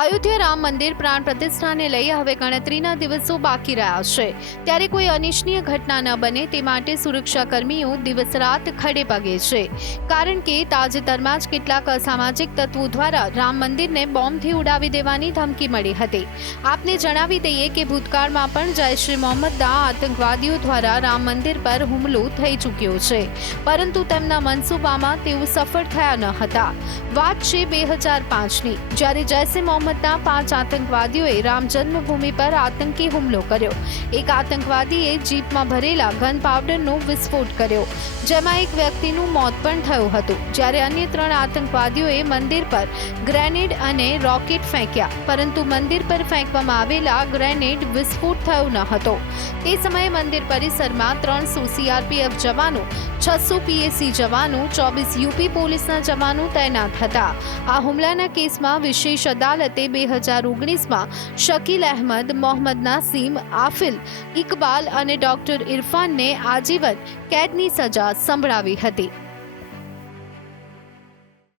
અયોધ્યા રામ મંદિર પ્રાણ પ્રતિષ્ઠાને લઈ હવે ગણતરીના દિવસો બાકી રહ્યા છે. ત્યારે કોઈ અનિચ્છનીય ઘટના ન બને તે માટે સુરક્ષા કર્મીઓ દિવસ રાત ખડે પગે છે. કારણ કે તાજેતરમાં જ કેટલાક અસામાજિક તત્વો દ્વારા રામ મંદિરને બોમ્બથી ઉડાવી દેવાની ધમકી મળી હતી. આપને જણાવી દઈએ કે ભૂતકાળમાં પણ જૈશ એ મોહમ્મદના આતંકવાદીઓ દ્વારા રામ મંદિર પર હુમલો થઈ ચૂક્યો છે. પરંતુ તેમના મનસૂબામાં તેઓ સફળ થયા ન હતા. વાત છે બે હજાર પાંચની. જ્યારે જૈશ એ મોહમ્મદના પાંચ આતંકવાદીઓએ રામ જન્મભૂમિ પર આતંકી હુમલો કર્યો. એક આતંકવાદીએ જીપમાં ભરેલા ગન પાવડરનો વિસ્ફોટ કર્યો. જેમાં એક વ્યક્તિનું મોત પણ થયું હતું. જ્યારે અન્ય ત્રણ આતંકવાદીઓએ મંદિર પર ગ્રેનેડ અને રોકેટ ફેંક્યા. પરંતુ મંદિર પર ફેંકવામાં આવેલા ગ્રેનેડ વિસ્ફોટ થયો ન હતો. તે સમયે મંદિર પરિસરમાં ત્રણસો સીઆરપીએફ જવાનો, છસો પીએસસી જવાનો, ચોવીસ યુપી પોલીસના જવાનો તૈનાત હતા. આ હુમલાના કેસમાં વિશેષ અદાલતે બે હજાર ઓગણીસમાં શકીલ અહેમદ, મોહમ્મદ નાસીમ, આફિલ ઇકબાલ અને ડોક્ટર ઇરફાનને આજીવન કેદની સજા સંભળાવી હતી.